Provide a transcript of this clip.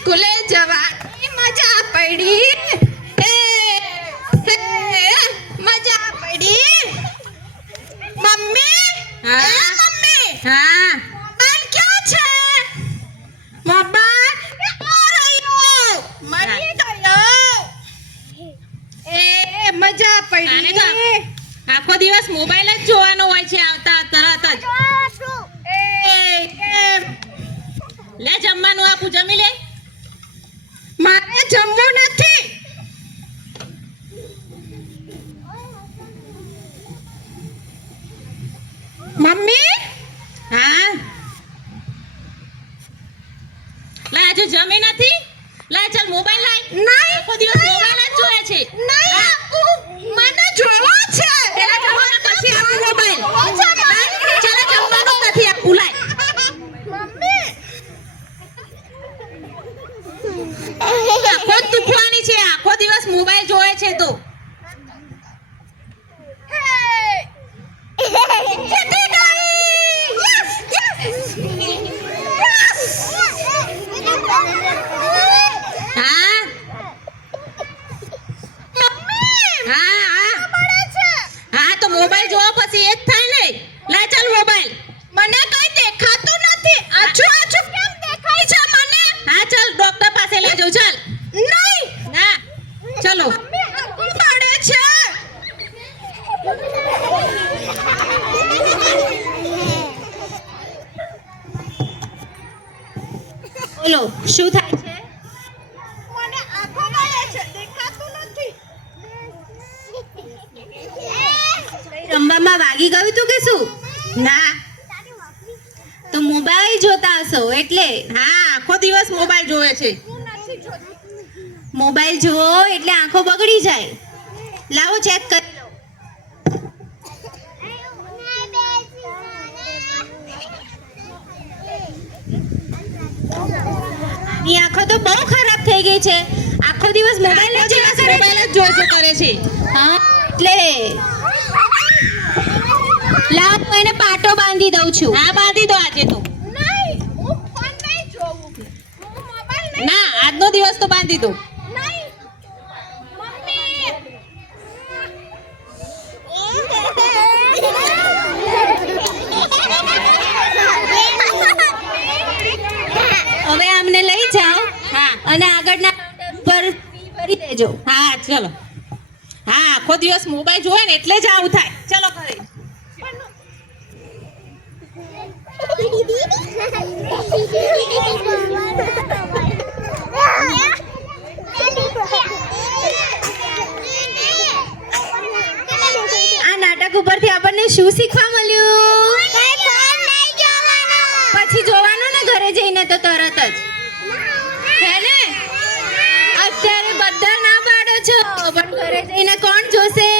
સ્કૂલે જવાની મજા પડી. મજા પડી. મમ્મી મમ્મી હા મોબાઈલ ક્યાં છે? મોબાઈલ મરી ગયો. મજા આને તો પડી. આખો દિવસ મોબાઈલ જ જોવાનો હોય છે આવતા તરત જ. લે જમવાનું આપું, જમી લે. મારે જમવું નથી. મમ્મી હા લા આજે જમી નથી. લા ચાલ મોબાઈલ લાય. નહીં આખો દિવસ મોબાઈલ જ જોવે છે. નહીં આપું. મને જોવો છે. પેલા જમવાનું પછી આપું મોબાઈલ. ચાલ જમવાનું નથી આપું, લાય. મમ્મી આખો જ તૂફાની છે, આખો દિવસ મોબાઈલ જોવે છે તો. જીતી ગઈ. યસ હા હા હા હા તો મોબાઈલ જોવા પછી એ જ થાય ને. લા ચાલ મોબાઈલ. મને કઈ દેખાતું નથી. આછું આછું કેમ દેખાય છે મને? હા ચાલ ડોક્ટર પાસે લઈ જાઉં, ચાલ. નહીં હા ચલો. મમ્મી આંખો પડે છે. બોલો શું થાય છે? મને આંખો પડે છે. દેખાતું નથી. રમવામાં વાગી ગયું તું કે શું? ના તો મોબાઈલ જોતા હશો એટલે. હા આખો દિવસ મોબાઈલ જોવે છે. હું નથી જોતી. મોબાઈલ જુઓ એટલે આંખો બગડી જાય. લાવો ચેક કરી લો. આની આંખો તો બહુ ખરાબ થઈ ગઈ છે. આખો દિવસ મોબાઈલ જ જોયા કરે છે. હા એટલે લાવ હું એને પાટો બાંધી દઉં છું. હા બાંધી દો આજે તો. નહીં હું ફોન નહીં જોઉં. હું મોબાઈલ નહીં. ના આજનો દિવસ તો બાંધી દો. નહીં હવે અમને લઈ જાઓ. હા અને આગળના પર ભરી દેજો. હા ચલો. હા આખો દિવસ મોબાઈલ જોવે ને એટલે જ આવું થાય. ચલો ઘરે. આ નાટક ઉપરથી આપણને શું શીખવા મળ્યું? પછી જોવાનું ને ઘરે જઈને તો તરત જ. હે ને? અત્યારે બધા ના પાડો છો પણ ઘરે જઈને કોણ જોશે?